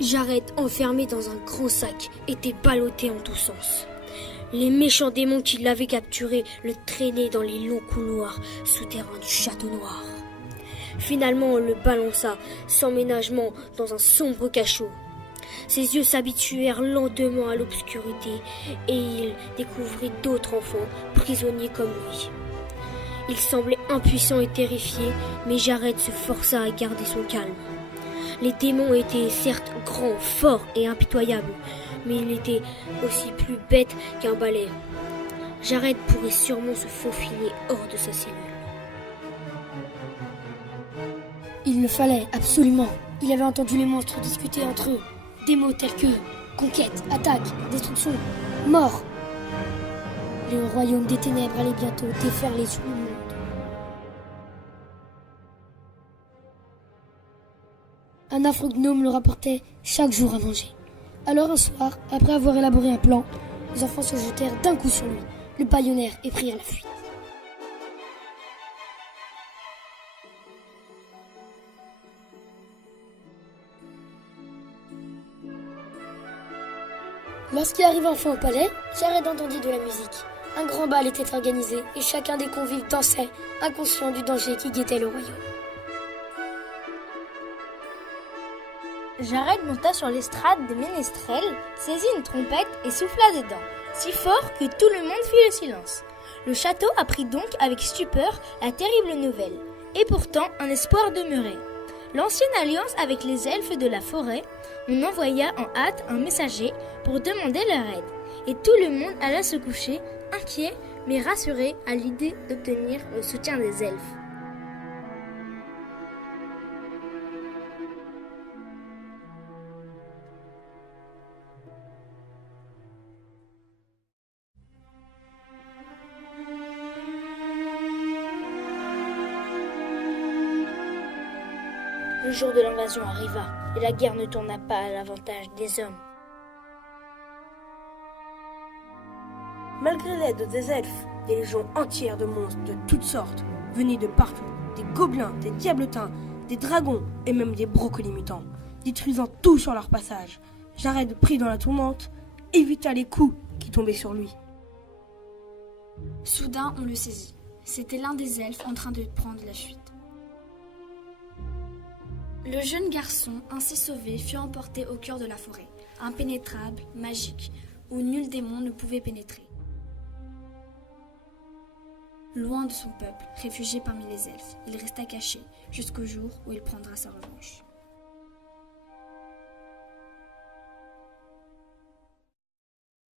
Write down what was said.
Jared, enfermé dans un grand sac, était ballotté en tous sens. Les méchants démons qui l'avaient capturé le traînaient dans les longs couloirs souterrains du château noir. Finalement, on le balança sans ménagement dans un sombre cachot. Ses yeux s'habituèrent lentement à l'obscurité et il découvrit d'autres enfants prisonniers comme lui. Il semblait impuissant et terrifié, mais Jared se força à garder son calme. Les démons étaient certes grands, forts et impitoyables, mais il était aussi plus bête qu'un balai. Jared pourrait sûrement se faufiler hors de sa cellule. Il le fallait, absolument. Il avait entendu les monstres discuter entre eux. Des mots tels que conquête, attaque, destruction, mort. Le royaume des ténèbres allait bientôt déferler sur le monde. Un affreux gnome le rapportait chaque jour à manger. Alors un soir, après avoir élaboré un plan, les enfants se jetèrent d'un coup sur lui, le bâillonnèrent et prirent la fuite. Lorsqu'il arriva enfin au palais, Jared entendit de la musique. Un grand bal était organisé et chacun des convives dansait, inconscient du danger qui guettait le royaume. Jared monta sur l'estrade des ménestrels, saisit une trompette et souffla dedans, si fort que tout le monde fit le silence. Le château apprit donc avec stupeur la terrible nouvelle, et pourtant un espoir demeurait. L'ancienne alliance avec les elfes de la forêt, on envoya en hâte un messager pour demander leur aide, et tout le monde alla se coucher, inquiet mais rassuré à l'idée d'obtenir le soutien des elfes. Le jour de l'invasion arriva, et la guerre ne tourna pas à l'avantage des hommes. Malgré l'aide des elfes, des légions entières de monstres de toutes sortes venaient de partout. Des gobelins, des diabletins, des dragons et même des brocolis mutants, détruisant tout sur leur passage. Jared, pris dans la tourmente, évita les coups qui tombaient sur lui. Soudain, on le saisit. C'était l'un des elfes en train de prendre la fuite. Le jeune garçon, ainsi sauvé, fut emporté au cœur de la forêt, impénétrable, magique, où nul démon ne pouvait pénétrer. Loin de son peuple, réfugié parmi les elfes, il resta caché jusqu'au jour où il prendra sa revanche.